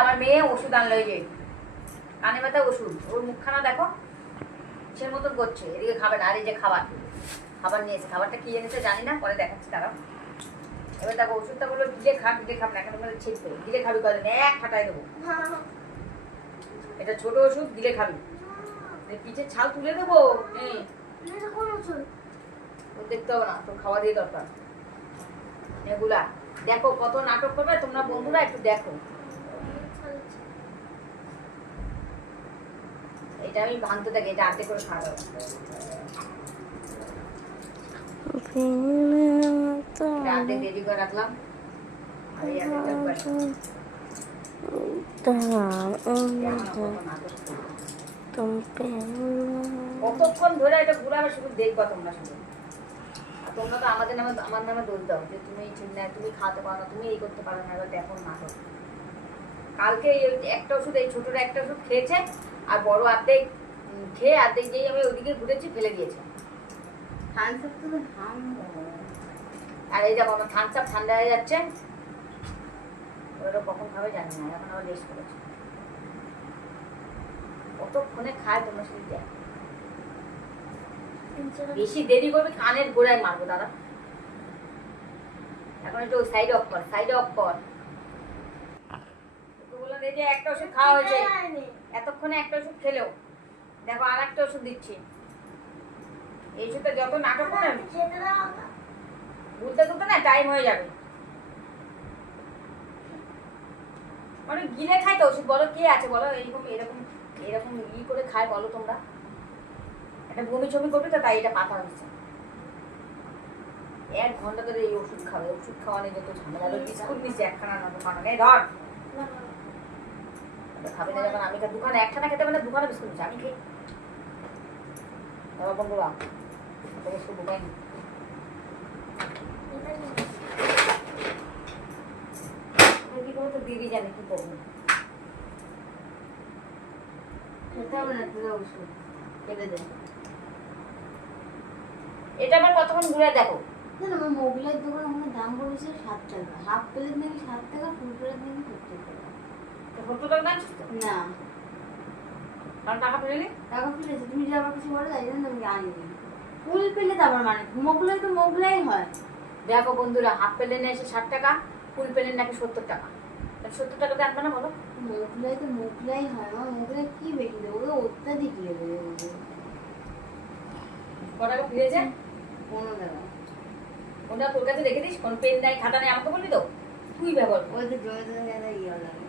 আমার মেয়ে ওষুধ আনলো, এই যে কানে ব্যথা ওষুধ। ওর মুখখানা দেখো সে মতন করছে, এদিকে খাবে না। আর এই যে খাবার খাবার নিয়েছে, খাবারটা কি এনেছে জানি না, পরে দেখাচ্ছি তারাও। এবার দেখো ওষুধটা বললো গিলে খা, গিলে খাবে না, এখন বলে ছিটবে। গিলে খাবি কদিন, এক ফাটাই দেবো। এটা ছোট ওষুধ, গিলে খাবি। পিঠের ছাল তুলে দেবো। দেখতে হবে না, তোর খাওয়া দিয়ে দরকার এগুলা। দেখো কত নাটক করবে তোমরা বন্ধুরা, একটু দেখো। এটা আমি ভাঙতে থাকি, এটা আর্ধেক করে খাওয়া দাও। আর্ধেক রেডি করে রাখলাম। আর এই কতক্ষণ ধরে এটা ঘুরাবে শুধু দেখবা তোমরা। শুধু তোমরা তো আমাদের নামে, আমার নামে দোষ দাও যে তুমি ঠিক না, তুমি খাওয়াতে পারো না, তুমি এই করতে পারো না। এবার দেখো নাটক। কালকে একটা ওষুধ, এই ছোটরা একটা ওষুধ খেয়েছে, আর বড় অর্ধেক খেয়ে অর্ধেক যেই আমি ওইদিকে ঘুরেছি ফেলে দিয়েছে। আর এই দেখো আমার থামস আপ ঠান্ডা হয়ে যাচ্ছে। ওরা কখন খাবে জানি না, এখন আবার রেস্ট করেছে। কতক্ষণে খায় তোমরা শুধু দেখ। বেশি দেরি করবে কানের গোড়ায় মারবো দাদা। এখন একটু সাইডে অফ কর, সাইডে অফ কর। বললাম এই যে একটা ওষুধ খাওয়া হয়েছে, এতক্ষণে একটা ওষুধ খেলেও দেখো আর একটা ওষুধ দিচ্ছি। এই ওষুধটা যত নাটক করে বলতে বলতে না টাইম হয়ে যাবে। মানে গিলে খাই তো ওষুধ, বলো কে আছে বলো এরকম এরকম এরকম করে খায় বলো তোমরা। একটা বমি ছবি করবে তো, তাই এটা পাতা হচ্ছে। 1 ঘন্টা ধরে এই ওষুধ খাবে, ওষুধ খাওয়ানো যত ঝামেলা। বিস্কুট নিচ্ছে একখানা না দোকানে নেই, ধর খাবে না যখন। আমি তো দোকানে একখানা খেতে পারি না, দোকানে বিস্কুট নিচ্ছে আমি খেয়ে। বাবা বন্ধুরা ওষুধ দোকান কি করবো তো দিদি জানে কি করবো। খেতে হবে না তুই ওষুধ কেটে দে। এটা আবার কতক্ষণ ঘুরে দেখো। আমার মোগলাই দোকান ওখানে দাম বলেছে 7 টাকা, হাফ প্লেট নাকি 7 টাকা, ফুল প্লেট নাকি 70 টাকা। 70 টাকা দাম না, কারণ টাকা ফেলেনি, টাকা ফেলেছে। তুমি যে আমার কাছে বলো তাই জন্য আমি আনিনি। ফুল প্লেট আবার মানে মোগলাই তো মোগলাই হয়। দেখো বন্ধুরা, হাফ প্লেট এসে 60 টাকা, ফুল প্লেট নাকি 70 টাকা। 70 টাকা দাম না বলো। মোগলাই তো মোগলাই হয়, আমার মোগলাই কি বেশি দেবো, ওগুলো অত্যাধিক লেগে যাবে। ক টাকা ফিরেছে? 15 টাকা। ওটা তোর কাছে রেখে দিস, কোন পেন নাই খাতা নেই, আমাকে বলবি তো তুই ব্যবহার। ওই তো জয় জয় ইয়ে লাগে।